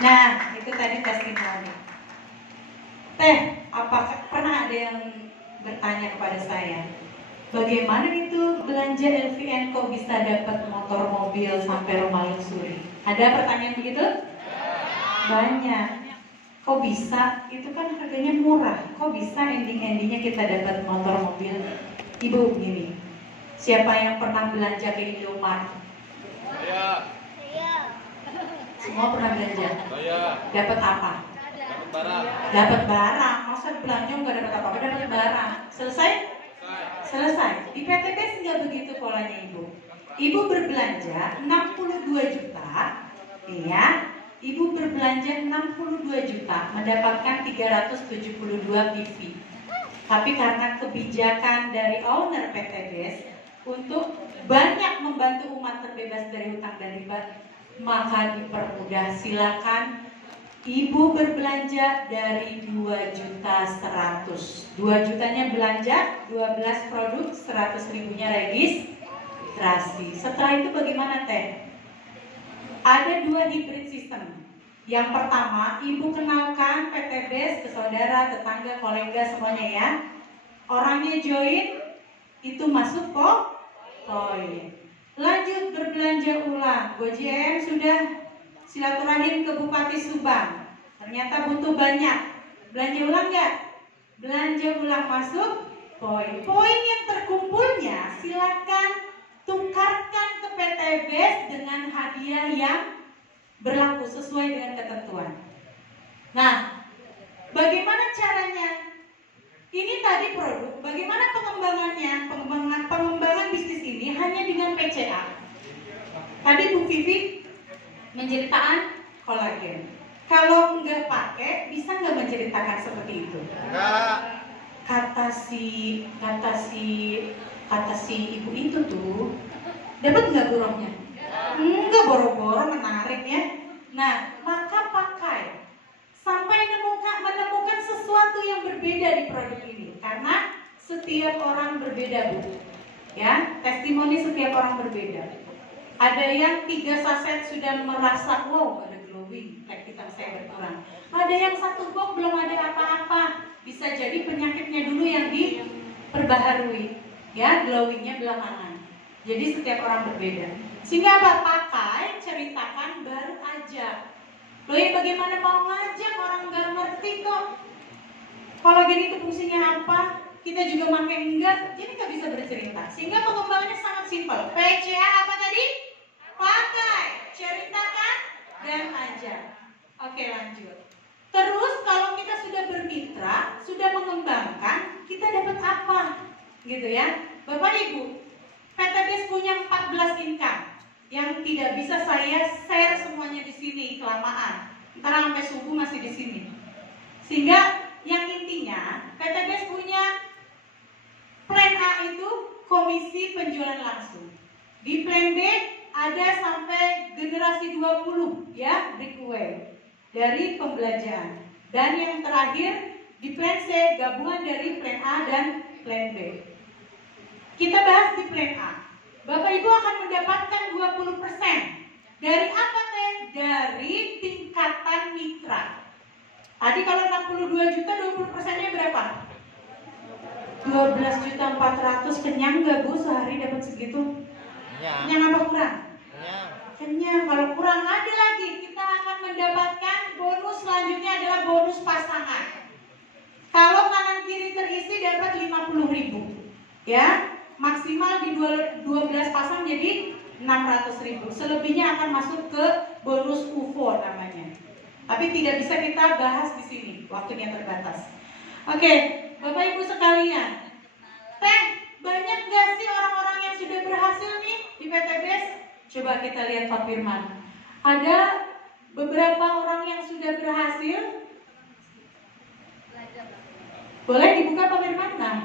Nah, itu tadi testimoni. Teh, apakah pernah ada yang bertanya kepada saya, bagaimana itu belanja LVN kok bisa dapat motor mobil sampai rumah luxury? Ada pertanyaan begitu? Banyak. Kok bisa? Itu kan harganya murah. Kok bisa ending-endingnya kita dapat motor mobil? Ibu begini, siapa yang pernah belanja ke Indomart? Saya. Semua pernah belanja? Saya. Dapat apa? Dapat barang. Dapat barang. Masa belanja nggak dapat apa-apa? Dapat barang. Selesai? Selesai. Di PTBS nggak begitu polanya ibu. Ibu berbelanja 62 juta, ya. Ibu berbelanja 62 juta, mendapatkan 372 PV. Tapi karena kebijakan dari owner PTBS untuk banyak membantu umat terbebas dari hutang dan riba, maka dipermudah. Silakan ibu berbelanja dari 2.100.000. 2 jutanya belanja, 12 produk, 100.000-nya registrasi. Setelah itu bagaimana teh? Ada 2 hybrid system. Yang pertama, ibu kenalkan PTBS ke saudara, tetangga, kolega semuanya ya. Orangnya join, itu masuk poin. Lanjut berbelanja ulang. GoJM sudah silaturahim ke Bupati Subang. Ternyata butuh banyak. Belanja ulang nggak? Belanja ulang masuk poin. Poin yang terkumpulnya silakan tukarkan ke PTBS dengan hadiah yang berlaku sesuai dengan ketentuan. Nah, bagaimana caranya? Ini tadi produk, bagaimana pengembangannya? Pengembangan bisnis ini hanya dengan PCA. Tadi Bu Vivi menceritakan kolagen. Kalau nggak pakai, bisa nggak menceritakan seperti itu? Enggak. Kata si ibu itu tuh, dapat nggak burohnya? Enggak, boro-boro menarik ya. Nah, maka pakai sampai menemukan sesuatu yang berbeda di produk ini, karena setiap orang berbeda Bu. Ya, testimoni setiap orang berbeda. Ada yang 3 saset sudah merasa wow ada glowing, kayak kita saya berkurang. Ada yang 1 box belum ada apa-apa, bisa jadi penyakitnya dulu yang diperbaharui, ya glowingnya belakangan. Jadi setiap orang berbeda. Sehingga apa? Pakai, ceritakan baru aja. Loh ya bagaimana mau ngajak orang nggak ngerti kok. Kalau gini itu fungsinya apa? Kita juga makin enggak, jadi nggak bisa bercerita. Sehingga pengembangannya sangat simpel. PCA apa tadi? Pakai, ceritakan, dan ajar. Oke lanjut. Terus kalau kita sudah bermitra, sudah mengembangkan, kita dapat apa? Gitu ya. Bapak Ibu, PTBS punya 14 income yang tidak bisa saya share semuanya di sini kelamaan. Ntar sampai subuh masih di sini. Sehingga yang intinya PTBS punya plan A itu komisi penjualan langsung. Di plan B ada sampai generasi 20 ya breakaway dari pembelanjaan. Dan yang terakhir di plan C gabungan dari plan A dan plan B. Kita bahas di plan A. Bapak Ibu akan mendapatkan 20%. Dari apa teh? Dari tingkatan mitra. Tadi kalau 62 juta 20%-nya berapa? 12.400.000. Kenyang nggak Bu sehari dapat segitu? Kenyang apa kurang? Kenyang. Kalau kurang ada lagi, kita akan mendapatkan bonus selanjutnya adalah bonus pasangan. Kalau kanan kiri terisi dapat 50.000. Ya, maksimal di 12 pasang jadi 600.000. Selebihnya akan masuk ke bonus UFO namanya. Tapi tidak bisa kita bahas di sini, waktunya terbatas. Oke, Bapak Ibu sekalian, teh banyak gak sih orang-orang yang sudah berhasil nih di PTBS? Coba kita lihat Pak Firman. Ada beberapa orang yang sudah berhasil. Boleh dibuka Pak Firman? Nah,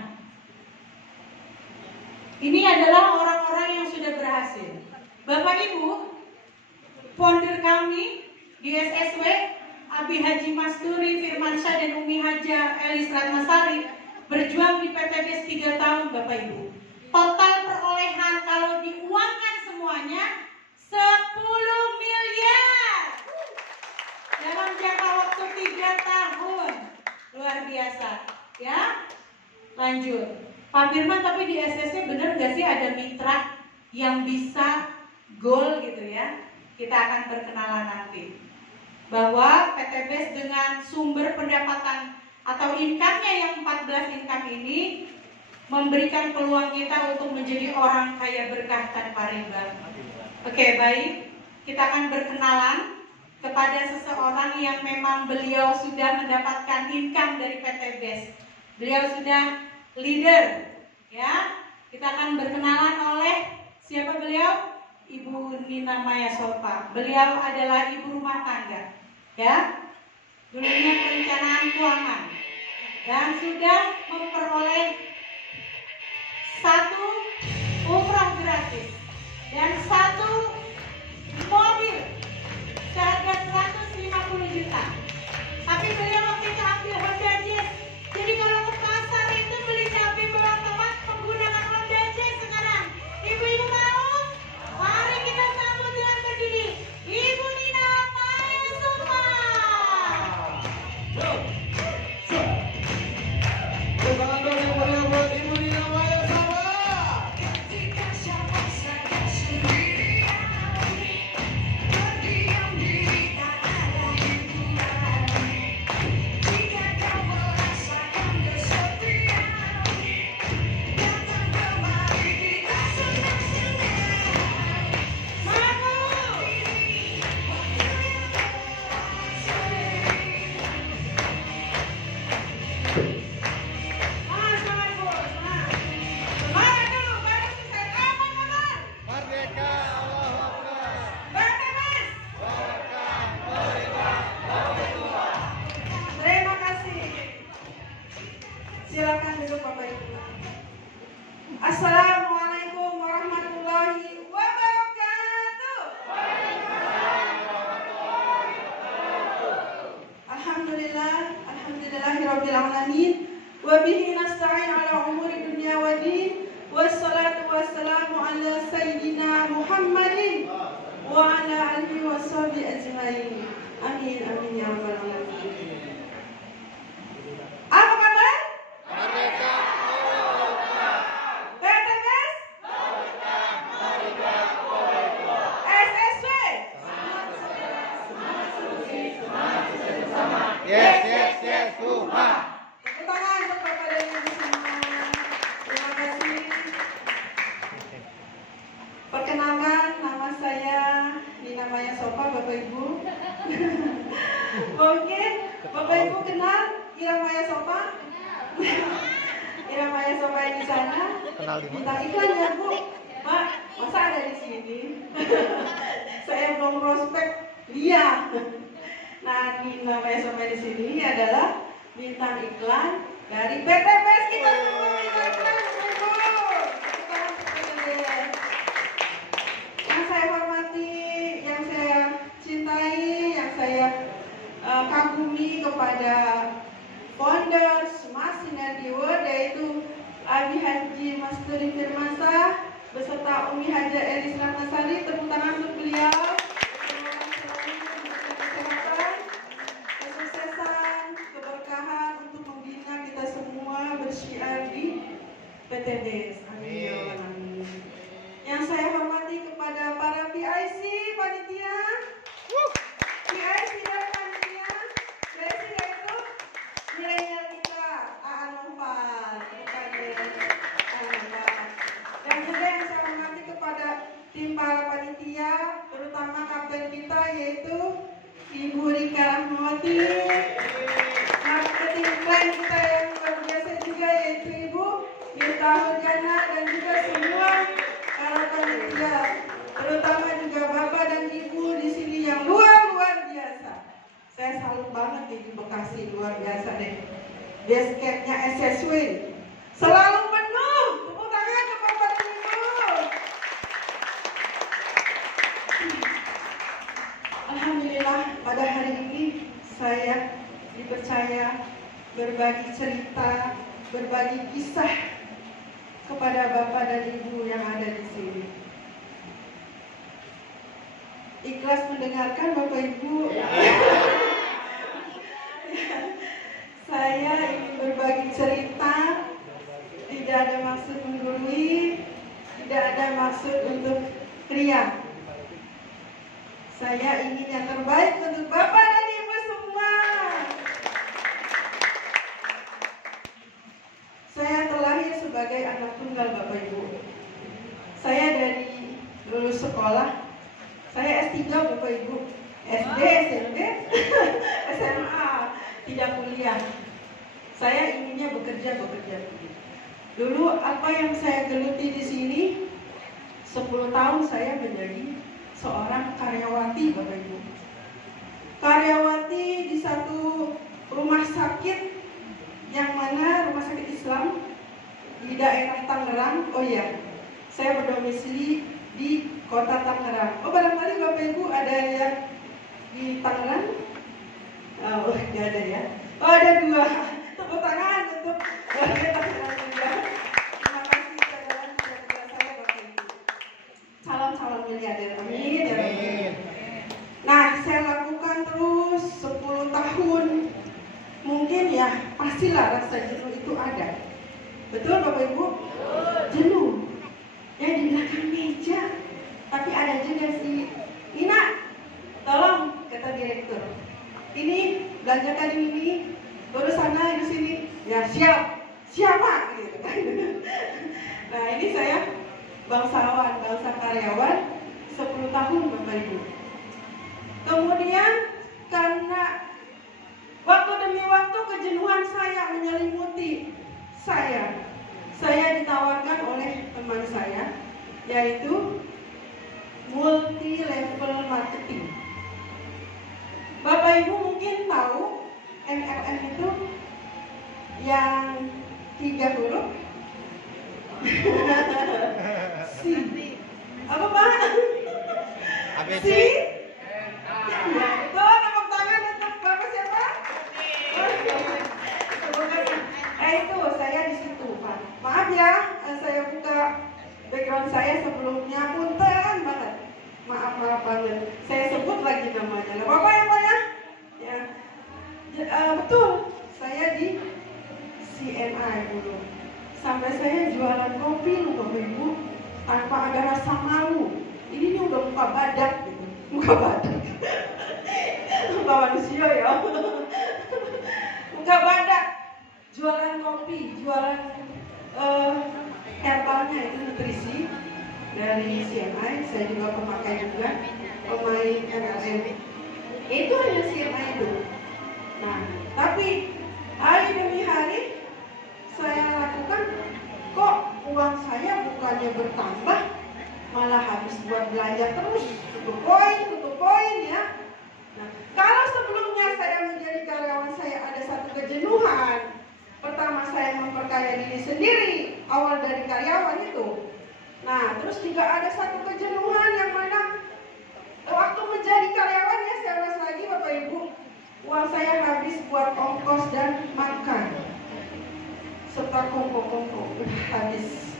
ini adalah orang-orang yang sudah berhasil. Bapak Ibu, founder kami di SSW, Abi Haji Masturi, Firmansyah dan Umi Haja Elis Ratnasari berjuang di PTBS 3 tahun Bapak Ibu. Total perolehan kalau diuangkan semuanya 10 miliar. Dan jangka waktu 3 tahun. Luar biasa. Ya, lanjut. Pak Firman, tapi di SS-nya benar nggak sih ada mitra yang bisa goal gitu ya? Kita akan berkenalan nanti. Bahwa PTBS dengan sumber pendapatan atau income-nya yang 14 income ini memberikan peluang kita untuk menjadi orang kaya berkah tanpa riba. Oke, baik. Kita akan berkenalan kepada seseorang yang memang beliau sudah mendapatkan income dari PTBS. Beliau sudah leader, ya. Kita akan berkenalan oleh siapa beliau? Ibu Nina Maya Sopa. Beliau adalah ibu rumah tangga, ya. Dulunya perencanaan keuangan dan sudah memperoleh 1 umrah gratis dan 1 mobil seharga 150 juta. Tapi beliau waktu itu ambil Honda Jazz. Jadi kalau ke pasar itu beli cabai bawang tomat menggunakan Honda Jazz sekarang. Ibu-ibu mau? Mari kita sambut dengan berdiri Ibu Nina Maya Sopa. Tangan dong yang meriah buat Ibu Nina Maya Sopa. Merdeka, Allahu Akbar. Terima kasih. Silakan duduk Bapak Ibu. Assalamualaikum warahmatullahi wabarakatuh. Alhamdulillahirabbil alamin. Wa bihi nasta'in ala umuri dunya wa din. Wassalatu wassalamu ala sayyidina Muhammadin wa ala alihi washabihi ajmain. Amin amin ya rabbal alamin. Apa kabar? Merdeka, Allahu Akbar. PTBS? SSW? Yes, yes, yes, Tuhan. Tepuk tangan untuk Bapak dan Ibu semua. Terima kasih. Perkenalkan, nama saya Nina Maya Sopa, Bapak Ibu. Oke, Bapak Ibu kenal Ira Maya Sopa? Ira Maya Sopa yang di sana. Minta iklan ya Bu. Pak, masa ada di sini? Saya belum prospek. Iya. Nah, Nina Maya Sopa di sini adalah bintang iklan dari PTBS kita semua. Bintang iklan, Bapak Ibu. Kita PTBS. Yang saya hormati, yang saya cintai, yang saya kagumi kepada founder Smart Synergy World, yaitu Abi Haji Masturi Firmansyah beserta Umi Haja Elis Ratnasari. Tepuk tangan untuk beliau. Kesehatan, kesuksesan, keberkahan untuk membina kita semua bersyiar di PTBS. Amin. Ya Rabbal Alamin. Yang saya hormati kepada para PIC, panitia, PIC dan panitia, PIC yaitu milenial kita, Anopal, dan juga yang saya hormati kepada tim para panitia, terutama kapten kita yaitu Ibu Rika Rahmawati, marketing plan kita yang luar biasa juga yaitu Ibu Mirta Hurjana, dan juga semua para panitia, terutama juga Bapak dan Ibu di sini yang luar biasa. Saya salut banget di Bekasi, luar biasa deh. Basecampnya SSW selalu penuh. Tepuk tangan ke Bapak dan Ibu. Alhamdulillah pada hari ini saya dipercaya berbagi cerita, berbagi kisah kepada Bapak dan Ibu yang ada di sini. Ikhlas mendengarkan Bapak Ibu. Saya ingin yang terbaik untuk Bapak dan Ibu semua. Saya terlahir sebagai anak tunggal Bapak Ibu. Saya dari lulus sekolah, saya S3 Bapak Ibu, SD, SMP, SMA, tidak kuliah. Saya inginnya bekerja. Dulu apa yang saya geluti di sini, 10 tahun saya menjadi seorang karyawati Bapak Ibu. Karyawati di satu rumah sakit, yang mana rumah sakit Islam di daerah Tangerang. Oh iya, saya berdomisili di kota Tangerang. Oh, barangkali Bapak Ibu ada yang di Tangerang? Oh, nggak ada ya. Oh, ada 2. Tepuk tangan untuk warga Tangerang juga. Terima kasih saudara saya Bapak Ibu. Calon miliarder. Amin ya Rabbi. Nah, saya lakukan terus 10 tahun. Mungkin ya, pastilah rasa jenuh itu ada. Betul Bapak Ibu? Jenuh. Ya di belakang meja. Tapi ada juga si Nina, tolong, kata direktur, ini belanjakan ini, baru sana di sini. Ya siapa gitu kan. Nah, ini saya bangsa karyawan 10 tahun Bapak Ibu. Kemudian karena waktu demi waktu kejenuhan saya menyelimuti saya ditawarkan oleh teman saya, yaitu multi level marketing. Bapak Ibu mungkin tahu MLM itu yang 3 huruf. Si. Apa Pak? ABC. Si. Ya, itu tepuk tangan untuk Bapak siapa? Itu saya di situ Pak. Maaf ya, saya buka background saya sebelumnya, punten banget. Maaf banget. Saya sebut lagi namanya. Gak apa-apa ya Pak ya? Betul. Saya di CNI dulu. Sampai saya jualan kopi loh Bapak Ibu, tanpa ada rasa malu. Ini udah muka badak gitu. Muka badak. Muka manusia ya. Muka badak. Jualan kopi, jualan herbalnya itu nutrisi dari CNI. Saya juga pemakai juga, pemain MLM. Itu hanya CNI itu. Nah, tapi hari demi hari saya lakukan, kok uang saya bukannya bertambah, malah habis buat belanja terus, tutup poin ya. Nah, kalau sebelumnya saya menjadi karyawan, saya ada satu kejenuhan. Pertama, saya memperkaya diri sendiri, awal dari karyawan itu. Nah, terus juga ada satu kejenuhan yang mana waktu menjadi karyawan ya, saya ulas lagi Bapak Ibu, uang saya habis buat ongkos dan makan, serta kongko habis.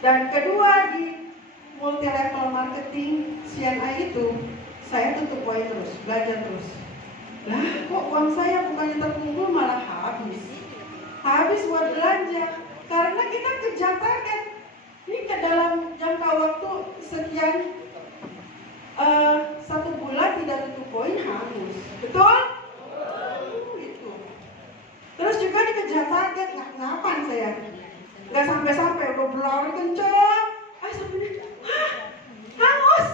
Dan kedua, di multi level marketing CNI itu, saya tutup poin terus, belajar terus. Lah, kok uang saya bukannya terkumpul malah habis buat belanja, karena kita kejar target. Ini ke dalam jangka waktu sekian, 1 bulan tidak tutup poin hangus, betul? Itu. Terus juga dikejar target, ngapain saya? Nggak sampai udah berlari kenceng, sebenarnya hangus.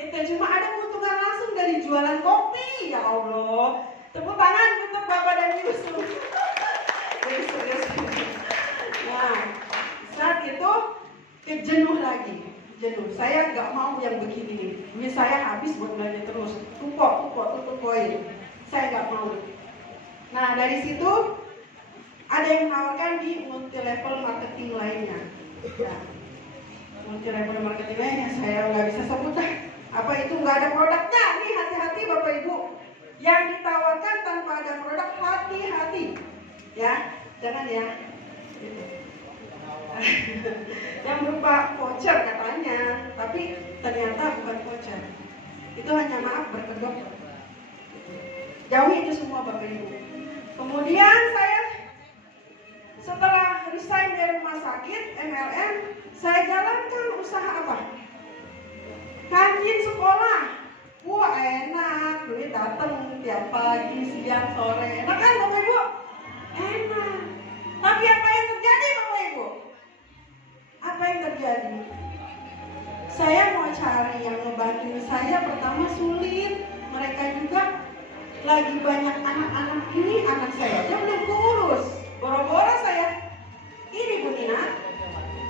Itu cuma ada keuntungan langsung dari jualan kopi, ya Allah. Tepuk tangan untuk Bapak dan Ibu semua. Serius. Nah, saat itu kejenuh lagi. Saya nggak mau yang begini nih. Duit saya habis buat belanja terus. Tutup poin. Saya nggak mau. Nah, dari situ ada yang menawarkan di multi level marketing lainnya. Nah, multi level marketing lainnya saya nggak bisa sebut dah. Apa itu, nggak ada produknya? Nih, hati-hati Bapak Ibu. Yang ditawarkan tanpa ada produk, hati-hati. Ya, jangan ya. Gitu. Yang berupa voucher katanya, tapi ternyata bukan voucher. Itu hanya maaf berkedok. Jauhi itu semua Bapak Ibu. Kemudian saya setelah resign dari rumah sakit MLM, saya jalankan usaha apa? Kantin sekolah. Wah enak, duit datang tiap pagi, siang, sore. Enak kan Bapak Ibu? Enak. Tapi apa yang terjadi Bapak Ibu? Apa yang terjadi? Saya mau cari yang ngebantu saya, pertama sulit. Mereka juga lagi banyak anak-anak ini, anak saya aja belum keurus. Boro-boro saya ini Bu Nina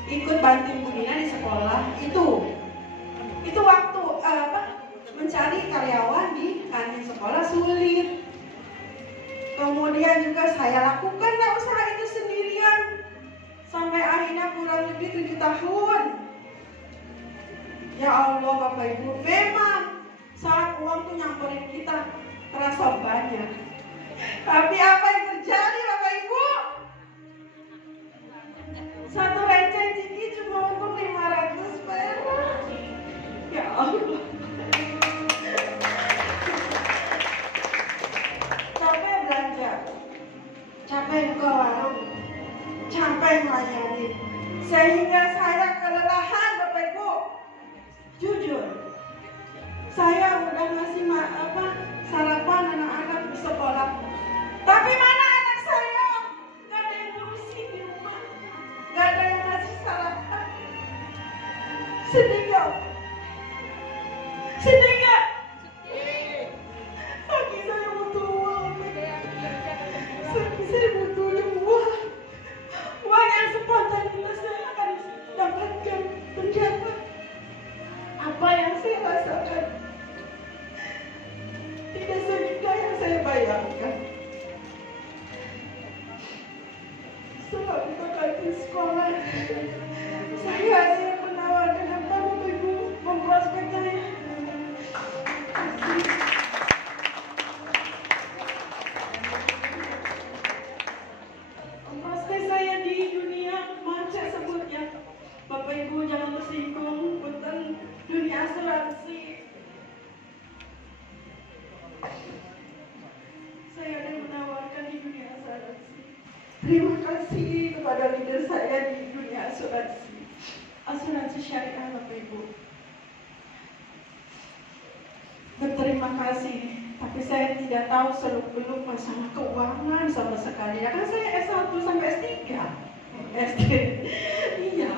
ikut bantuin Bu Nina di sekolah itu waktu mencari karyawan di kantin sekolah sulit. Kemudian juga saya lakukan usaha itu sendirian sampai akhirnya kurang lebih 7 tahun. Ya Allah Bapak Ibu, memang saat uang tuh nyamperin kita terasa banyak. Tapi apa yang terjadi Bapak Ibu? Satu receh ciki cuma untuk 500 perak. Ya Allah. Capek belanja, capek buka warung, capek melayani, sehingga saya kelelahan Bapak Ibu. Jujur, saya udah ngasih sarapan anak-anak di sekolah, tapi mana anak saya? Gak ada yang ngurusin di rumah, gak ada yang ngasih sarapan. Sedih gak? Sedih gak? Kaki saya butuh uang. Kaki saya butuh uang yang spontanitas saya akan dapatkan. Ternyata apa yang saya rasakan tidak seindah yang saya bayangkan. Setelah buka kantin sekolah, saya ada yang menawarkan apa Bapak Ibu memprospek saya. Memprospek saya di dunia macet sebutnya. Bapak Ibu jangan tersinggung tentang dunia asuransi. Saya ada yang menawarkan di dunia asuransi. Terima kasih kepada leader saya di dunia asuransi syariah Bapak Ibu. Berterima kasih, tapi saya tidak tahu seluk-beluk masalah keuangan sama sekali. Ya kan saya S1 sampai S3. SD. Iya,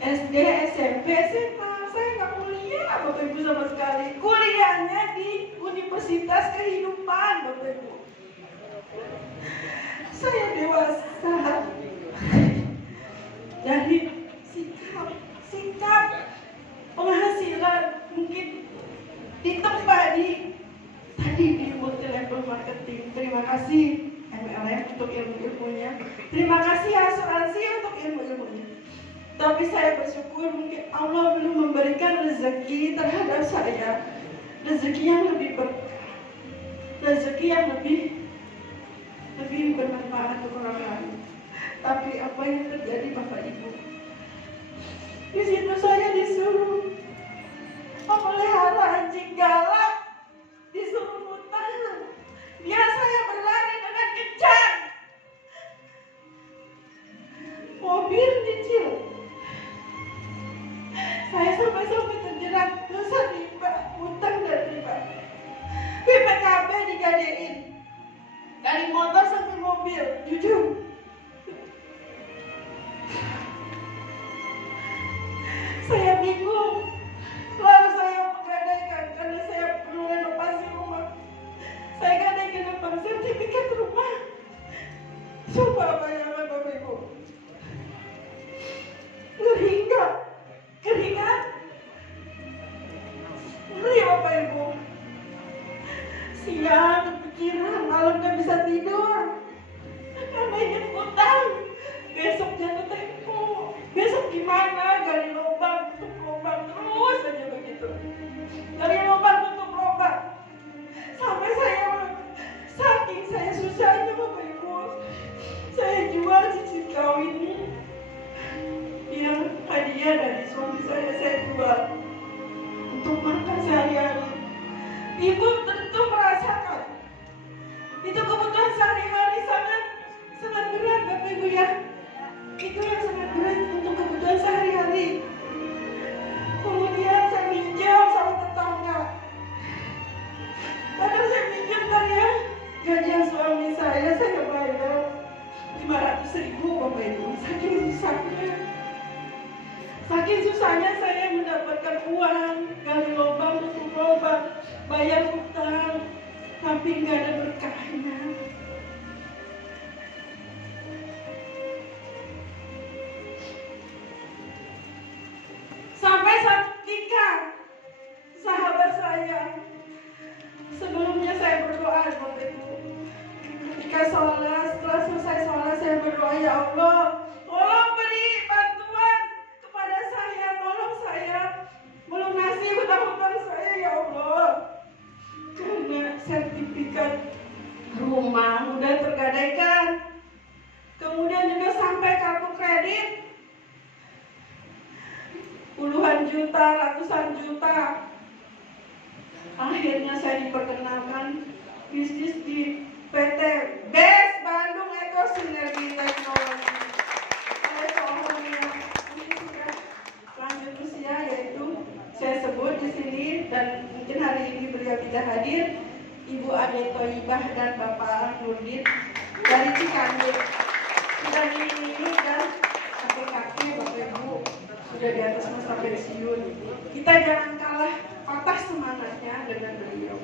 SD, SMP, SMA. Saya nggak kuliah Bapak Ibu sama sekali. Kuliahnya di Universitas Kehidupan Bapak Ibu. Saya dewasa dari sikap penghasilan mungkin ditempa tadi di multi level marketing. Terima kasih MLM untuk ilmu-ilmunya. Terima kasih asuransi untuk ilmu-ilmunya. Tapi saya bersyukur mungkin Allah belum memberikan rezeki terhadap saya, rezeki yang lebih berkah, rezeki yang lebih bermanfaat untuk orang lain. Tapi apa yang terjadi Bapak Ibu? Di situ saya disuruh memelihara anjing galak, disuruh mutar. Biar saya berlari dengan kencang. Mobil kecil. Saya sampai terjerat dosa riba, utang dan riba. BPKB digadein. Dari motor sampai mobil, jujur. Saya bingung. Lalu saya menggadaikan karena saya perlu renovasi rumah. Saya gadaikan apa? Sertifikat rumah. Coba bayangkan Bapak Ibu. Ngeri nggak? Ngeri kan? Ngeri Bapak Ibu. Siang kepikiran, malam gak bisa tidur karena ingin utang. Besok jatuh tempo. Besok gimana? Gali lubang, tutup lubang, terus aja begitu. Gali lubang, tutup lubang. Sampai saking saya susahnya Bapak Ibu, saya jual cincin kawin ini yang hadiah dari suami saya jual untuk makan sehari-hari. Ibu tentu merasakan itu kebutuhan sehari-hari sangat berat Bapak Ibu ya. Itu 100.000 Bapak Ibu. Saking susahnya. Saking susahnya saya mendapatkan uang, gali lubang tutup lubang, bayar hutang, tapi nggak ada berkahnya. Sampai satu ketika sahabat saya, sebelumnya saya berdoa Bapak Ibu. Ketika sholat, setelah selesai sholat saya berdoa, ya Allah, tolong beri bantuan kepada saya, tolong saya melunasi hutang-hutang saya ya Allah. Karena sertifikat rumah udah tergadaikan, kemudian juga sampai kartu kredit puluhan juta, ratusan juta. Akhirnya saya diperkenalkan bisnis di PT BES Bandung Eko Sinergi Teknologi. Saya seorang yang mungkin sudah lanjut usia, yaitu saya sebut di sini dan mungkin hari ini beliau tidak hadir, Ibu Ade Toibah dan Bapak Nurdin dari Cikanjur. Sudah ini dan kakek-kakek Bapak Ibu sudah di atas masa pensiun. Kita jangan kalah patah semangatnya dengan beliau.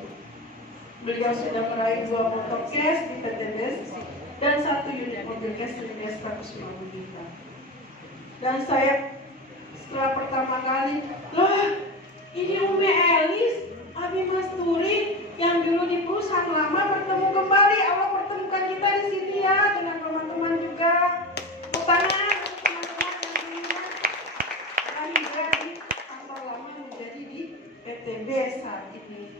Beliau sudah meraih 2 motor cash di PT BES dan 1 unit mobil cash senilai 150 juta. Dan saya setelah pertama kali, loh ini Umi Elis, Abi Masturi yang dulu di perusahaan lama bertemu kembali. Allah pertemukan kita di sini ya dengan teman-teman juga. Tangan teman-teman yang dulunya lahir di pasar lama menjadi di PT BES saat ini.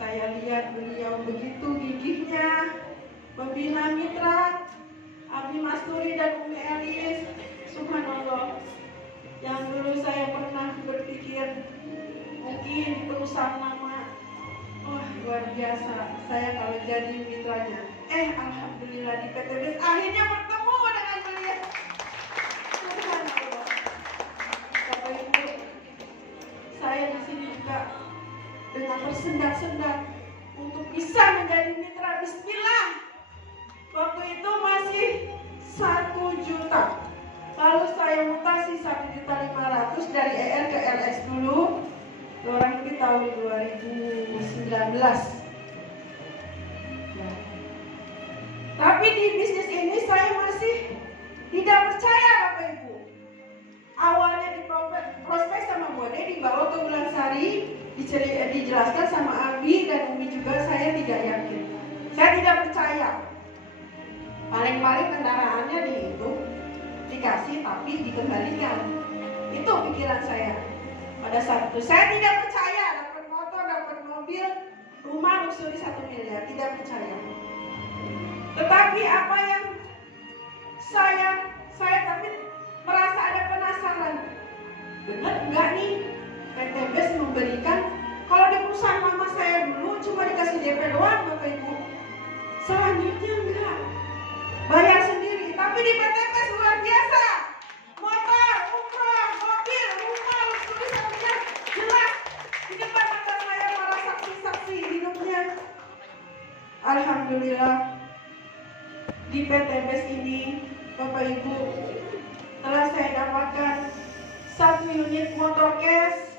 Saya lihat beliau begitu gigihnya membina mitra Abi Masturi dan Umi Elis. Subhanallah, yang dulu saya pernah berpikir mungkin di perusahaan lama, wah luar biasa saya kalau jadi mitranya. Alhamdulillah di PT BES akhirnya bertemu dengan beliau. Subhanallah. Bapak Ibu, saya di sini juga dengan tersendat-sendat untuk bisa menjadi mitra. Bismillah. Waktu itu masih 1 juta. Lalu saya mutasi 1.500.000 dari ER ke LX dulu. Orang lebih tahun 2019. Tapi di bisnis ini saya masih tidak percaya Bapak Ibu. Awalnya di prospek sama Bu Ade, dibawa ke Ulansari, dijelaskan sama Abi dan Umi juga, saya tidak yakin. Saya tidak percaya. Paling-paling kendaraannya dikasih tapi dikembalikan. Itu pikiran saya. Pada saat itu saya tidak percaya dapat motor, dapat mobil, rumah luxury 1 miliar, tidak percaya. Tetapi apa yang saya tapi merasa ada penasaran. Benar enggak nih PT BES memberikan, kalau di perusahaan lama saya dulu cuma dikasih DP doang Bapak Ibu. Selanjutnya enggak. Bayar sendiri, tapi di PT BES luar biasa. Motor, umroh, mobil, rumah, luxury 1 miliar, jelas di depan mata saya para saksi-saksi hidupnya. Alhamdulillah di PT BES ini Bapak Ibu telah saya dapatkan 1 unit motor cash,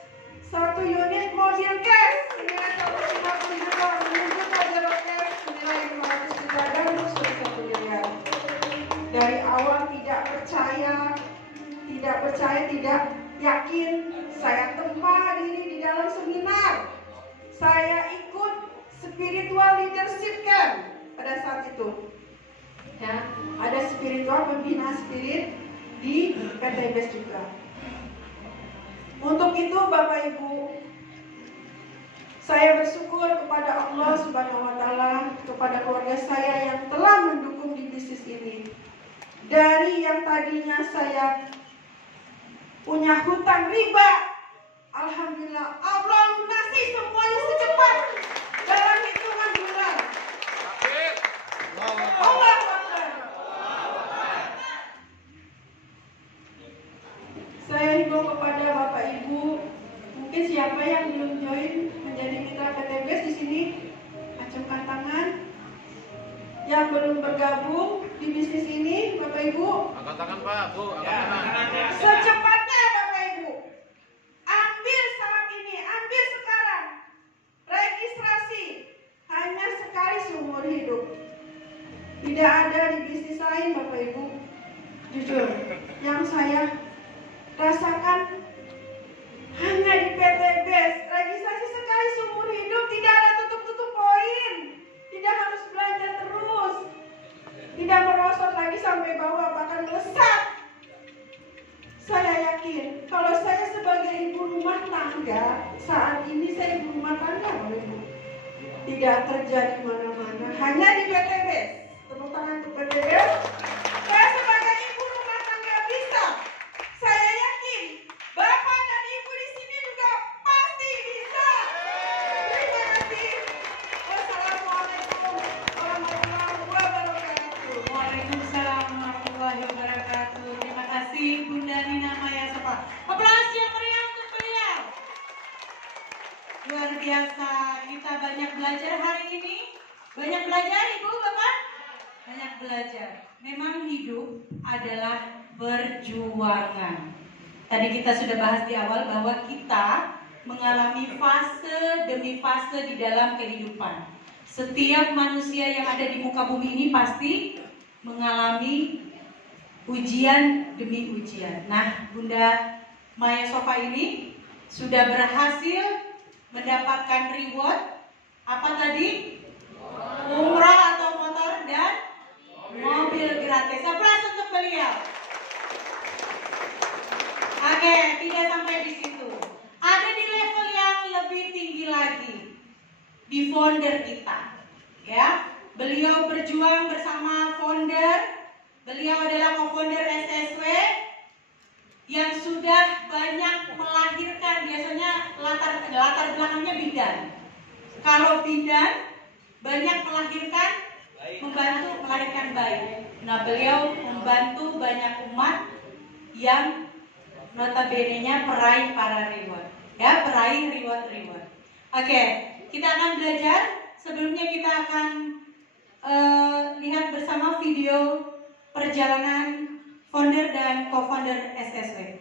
1 unit mobil cash senilai 150 juta, menuju mobil cash senilai 500 juta dan luxury 1 miliar. Dari awal tidak percaya, tidak yakin, saya tempa diri di dalam seminar. Saya ikut spiritual leadership camp pada saat itu. Ya, ada spiritual pembina spirit di PT BES juga. Untuk itu Bapak Ibu, saya bersyukur kepada Allah Subhanahu wa taala, kepada keluarga saya yang telah mendukung di bisnis ini. Dari yang tadinya saya punya hutang riba, alhamdulillah Allah lunasi semuanya secepat dalam hitungan bulan. Allah Akbar. Saya himbau kepada Bapak Ibu, mungkin siapa yang belum join menjadi mitra PT BES di sini, acungkan tangan. Yang belum bergabung, di bisnis ini, Bapak Ibu? Angkat tangan Pak, Bu. Angkat tangan. Secepatnya Bapak Ibu, ambil saat ini, ambil sekarang. Registrasi hanya sekali seumur hidup. Tidak ada di bisnis lain Bapak Ibu. Jujur, yang saya rasakan hanya di PT BES. Registrasi sekali seumur hidup, tidak ada tutup-tutup poin. Tidak harus belanja terus. Tidak merosot lagi sampai bawah, bahkan melesat. Saya yakin kalau saya sebagai ibu rumah tangga, saat ini saya ibu rumah tangga Bapak Ibu, tidak terjadi mana-mana, hanya di PT BES. Tepuk tangan untuk PT BES. Saya sebagai ibu rumah tangga bisa. Saya yakin Bapak dan Ibu di sini juga pasti bisa. Terima kasih. Wassalamualaikum warahmatullahi wabarakatuh. Waalaikumsalam warahmatullahi wabarakatuh. Terima kasih Bunda Nina Maya Sofa. Aplaus yang meriah untuk beliau. Luar biasa, kita banyak belajar hari ini. Banyak belajar Ibu, Bapak? Banyak belajar. Memang hidup adalah perjuangan. Tadi kita sudah bahas di awal bahwa kita mengalami fase demi fase di dalam kehidupan. Setiap manusia yang ada di muka bumi ini pasti mengalami ujian demi ujian. Nah, Bunda Maya Sofa ini sudah berhasil mendapatkan reward apa tadi? Umroh atau motor dan mobil gratis. Aplaus untuk beliau. Oke, tidak sampai di situ. Ada di level yang lebih tinggi lagi. Di founder kita. Ya, beliau berjuang bersama founder. Beliau adalah co-founder SSW yang sudah banyak melahirkan, biasanya latar belakangnya bidan. Kalau bidan banyak melahirkan, membantu melahirkan bayi. Nah, beliau membantu banyak umat yang notabene-nya peraih para reward. Ya, peraih reward. Oke, kita akan belajar. Sebelumnya kita akan lihat bersama video perjalanan founder dan co-founder SSW.